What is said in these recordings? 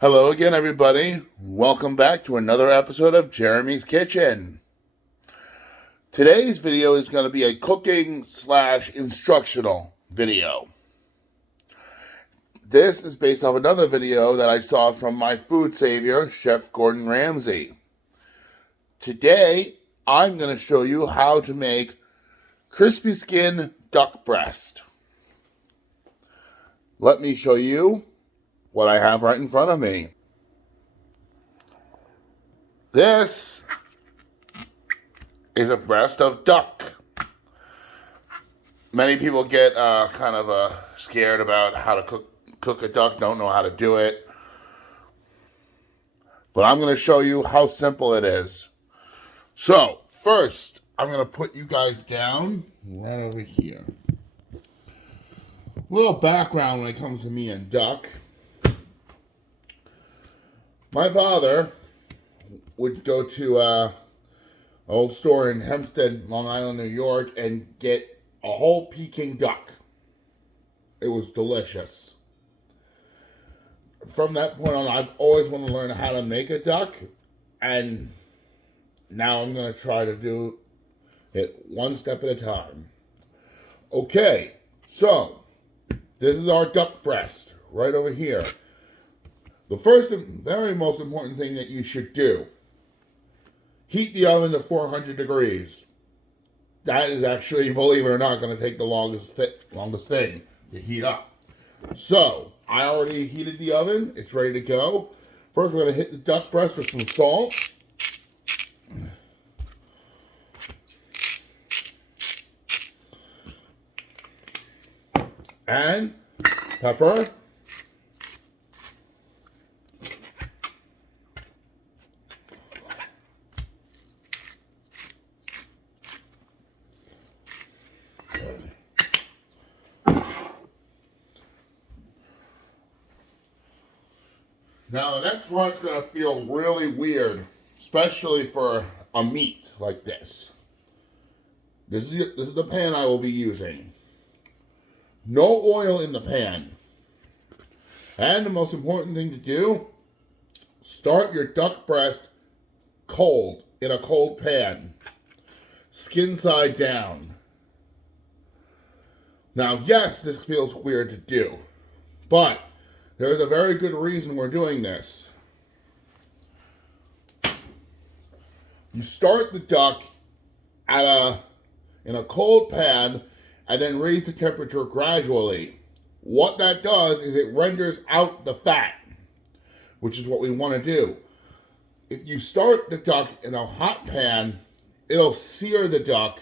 Hello again, everybody. Welcome back to another episode of Jeremy's Kitchen. Today's video is going to be a cooking / instructional video. This is based off another video that I saw from my food savior, Chef Gordon Ramsay. Today, I'm going to show you how to make crispy skin duck breast. Let me show you what I have right in front of me. This is a breast of duck. Many people get scared about how to cook a duck, don't know how to do it. But I'm going to show you how simple it is. So, first, I'm going to put you guys down right over here. A little background when it comes to me and duck. My father would go to an old store in Hempstead, Long Island, New York, and get a whole Peking duck. It was delicious. From that point on, I've always wanted to learn how to make a duck, and now I'm going to try to do it one step at a time. Okay, so this is our duck breast right over here. The first and very most important thing that you should do, heat the oven to 400 degrees. That is actually, believe it or not, going to take the longest thing to heat up. So, I already heated the oven. It's ready to go. First, we're going to hit the duck breast with some salt. And pepper. Now, the next part's going to feel really weird, especially for a meat like this. This is the pan I will be using. No oil in the pan. And the most important thing to do, start your duck breast cold, in a cold pan. Skin side down. Now, yes, this feels weird to do, but there's a very good reason we're doing this. You start the duck in a cold pan and then raise the temperature gradually. What that does is it renders out the fat, which is what we want to do. If you start the duck in a hot pan, it'll sear the duck,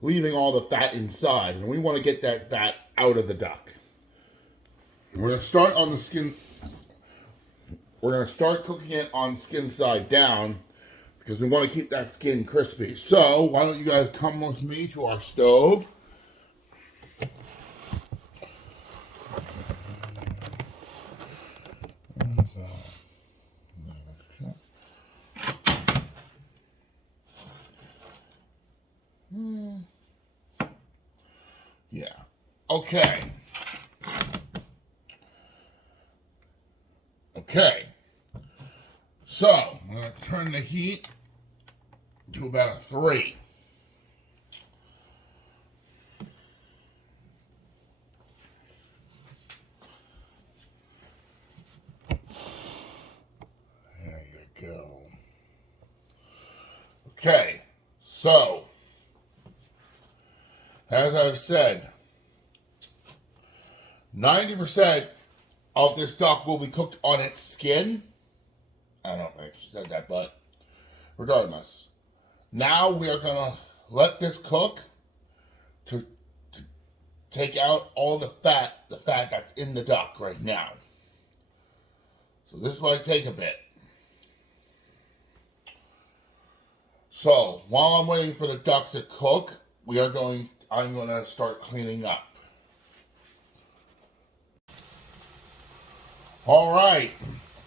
leaving all the fat inside, and we want to get that fat out of the duck. We're going to start on the skin. We're going to start cooking it on skin side down because we want to keep that skin crispy. So, why don't you guys come with me to our stove? Yeah. Okay. Okay. So, I'm going to turn the heat to about a 3. There you go. Okay. So, as I've said, 90% of this duck will be cooked on its skin. I don't know if I actually said that, but regardless. Now we are going to let this cook to take out all the fat that's in the duck right now. So this might take a bit. So while I'm waiting for the duck to cook, I'm going to start cleaning up. All right,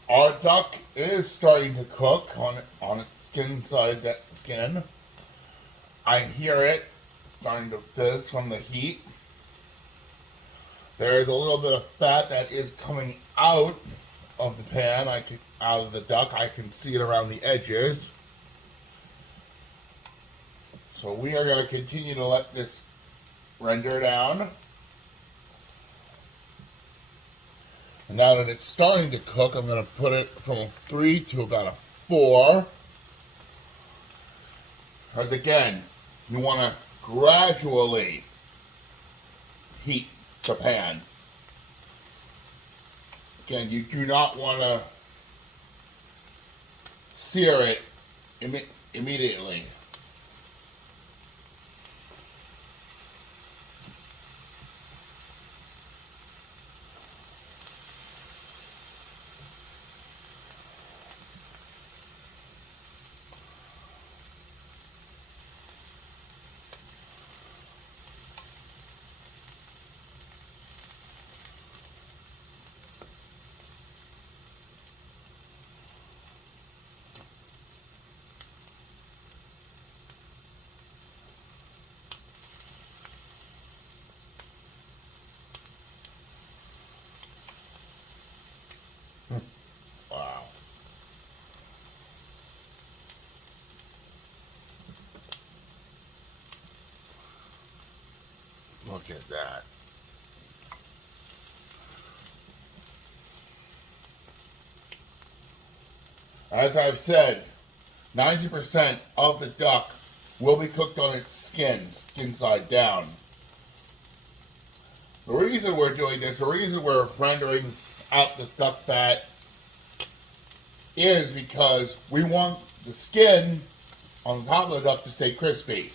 our duck is starting to cook on its skin. I hear it starting to fizz from the heat. There is a little bit of fat that is coming out of the pan, out of the duck, I can see it around the edges. So we are going to continue to let this render down. And now that it's starting to cook, I'm going to put it from a 3 to about a 4. Because again, you want to gradually heat the pan. Again, you do not want to sear it immediately. Wow. Look at that. As I've said, 90% of the duck will be cooked on its skin side down. The reason we're doing this, the reason we're rendering out the duck fat is because we want the skin on the top of the duck to stay crispy.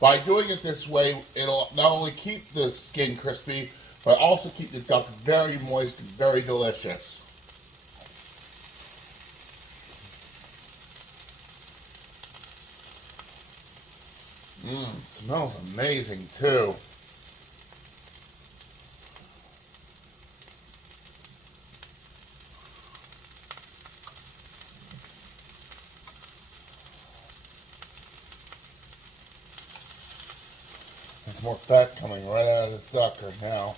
By doing it this way, it'll not only keep the skin crispy, but also keep the duck very moist and very delicious. It smells amazing too. There's more fat coming right out of this duck right now.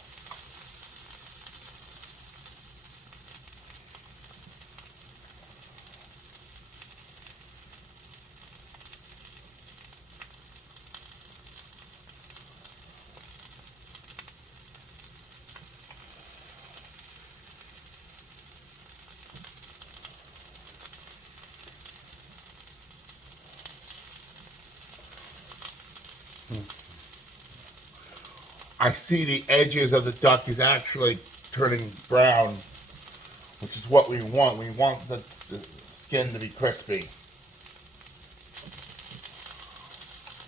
I see the edges of the duck is actually turning brown, which is what we want. We want the skin to be crispy.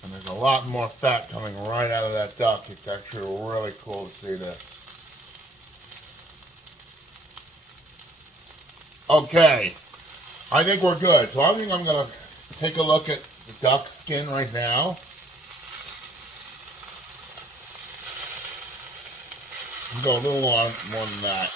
And there's a lot more fat coming right out of that duck. It's actually really cool to see this. Okay, I think we're good. So I think I'm going to take a look at the duck skin right now. Go a little more than that.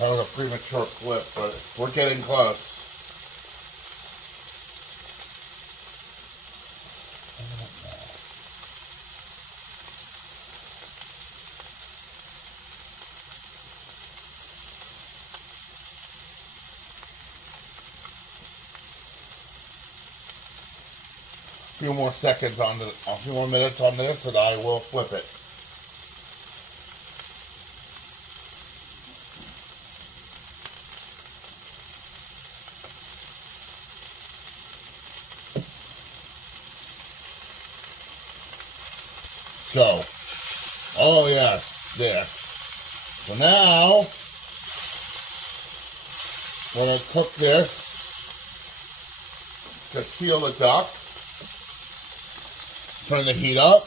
That was a premature flip, but we're getting close. A few more seconds on the, a few more minutes on this, and I will flip it. So, oh yes, there. So now, we're going to cook this to seal the duck. Turn the heat up.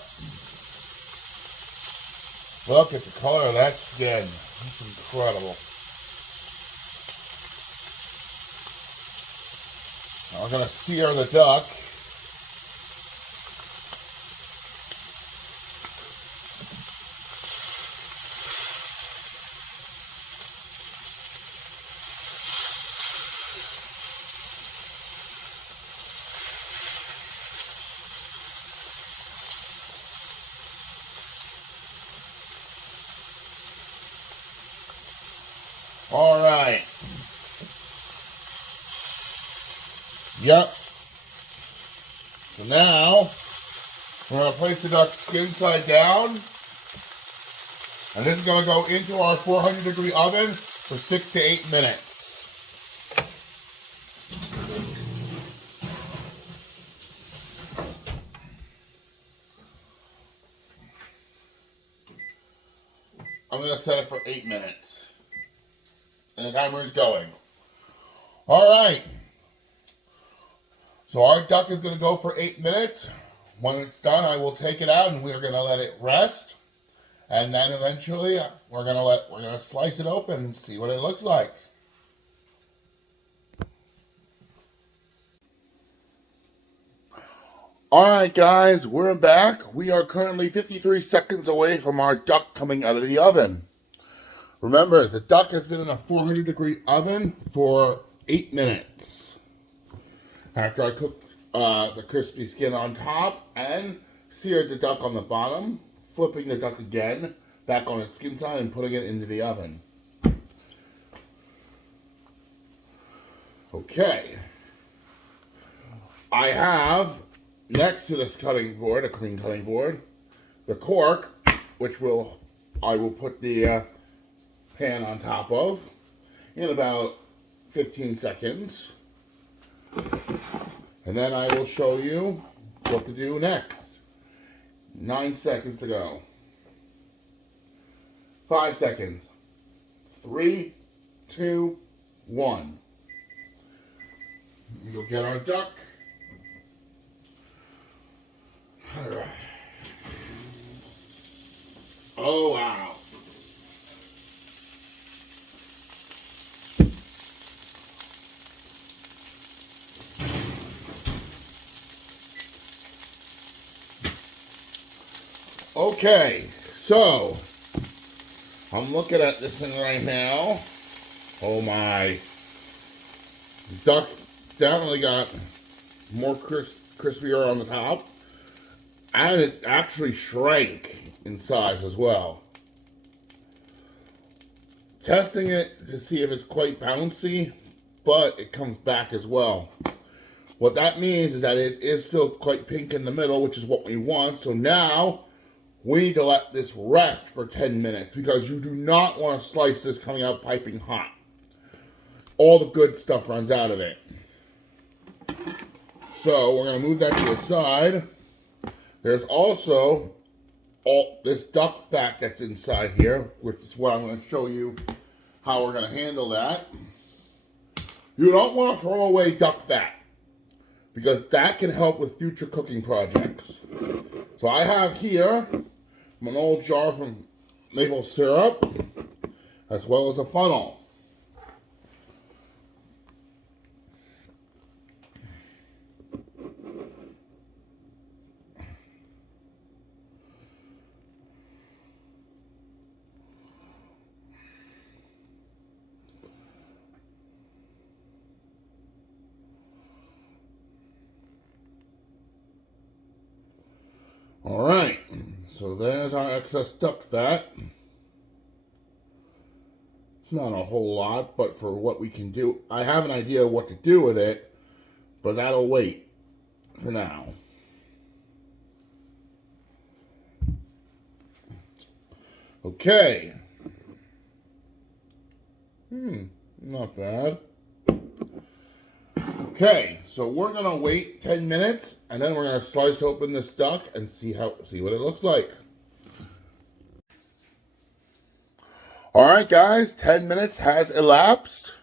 Look at the color of that skin. It's incredible. Now we're going to sear the duck. All right. Yep. So now, we're going to place the duck skin side down. And this is going to go into our 400-degree oven for 6 to 8 minutes. I'm going to set it for 8 minutes. And the timer is going. All right. So our duck is going to go for 8 minutes. When it's done, I will take it out and we are going to let it rest. And then eventually we're going to slice it open and see what it looks like. All right, guys, we're back. We are currently 53 seconds away from our duck coming out of the oven. Remember, the duck has been in a 400-degree oven for 8 minutes. After I cooked the crispy skin on top and seared the duck on the bottom, flipping the duck again back on its skin side and putting it into the oven. Okay. I have next to this cutting board, a clean cutting board, the cork, which I will put the pan on top of in about 15 seconds. And then I will show you what to do next. 9 seconds to go. 5 seconds. 3, 2, 1. We'll get our duck. All right. Oh, wow. Okay, so I'm looking at this thing right now. Oh my. Duck definitely got more crispier on the top. And it actually shrank in size as well. Testing it to see if it's quite bouncy, but it comes back as well. What that means is that it is still quite pink in the middle, which is what we want. So now we need to let this rest for 10 minutes because you do not want to slice this coming out piping hot. All the good stuff runs out of it. So we're going to move that to the side. There's also all this duck fat that's inside here, which is what I'm going to show you how we're going to handle that. You don't want to throw away duck fat because that can help with future cooking projects. So I have here an old jar from maple syrup as well as a funnel. All right, so there's our excess duck fat. It's not a whole lot, but for what we can do, I have an idea of what to do with it, but that'll wait for now. Okay. Not bad. Okay, so we're gonna wait 10 minutes and then we're gonna slice open this duck and see what it looks like. Alright guys, 10 minutes has elapsed.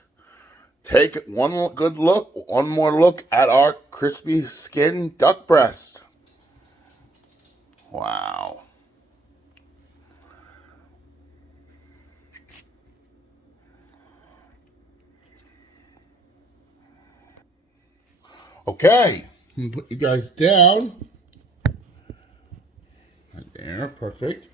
Take one more look at our crispy skin duck breast. Wow. Okay, put you guys down. Right there, perfect.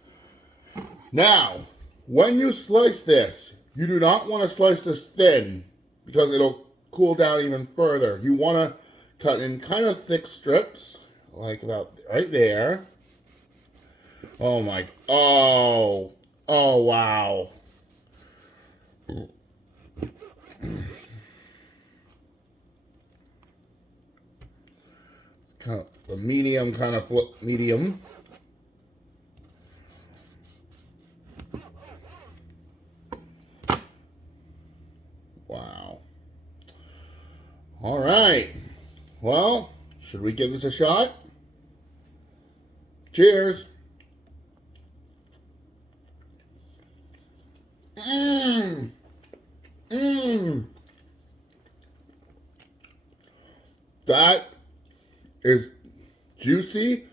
Now, when you slice this, you do not want to slice this thin because it'll cool down even further. You want to cut in kind of thick strips, like about right there. Oh my, oh wow. Kind of a medium, medium. Wow. All right. Well, should we give this a shot? Cheers. Mmm. Mmm. That is juicy.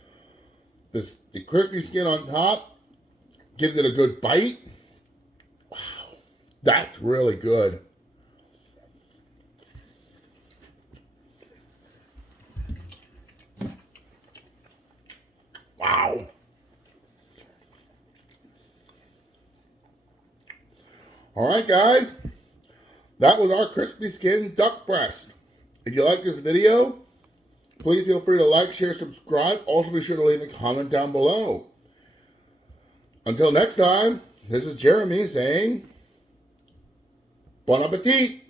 The crispy skin on top gives it a good bite. Wow. That's really good. Wow. All right, guys. That was our crispy skin duck breast. If you like this video, please feel free to like, share, subscribe. Also be sure to leave a comment down below. Until next time, this is Jeremy saying, Bon appetit!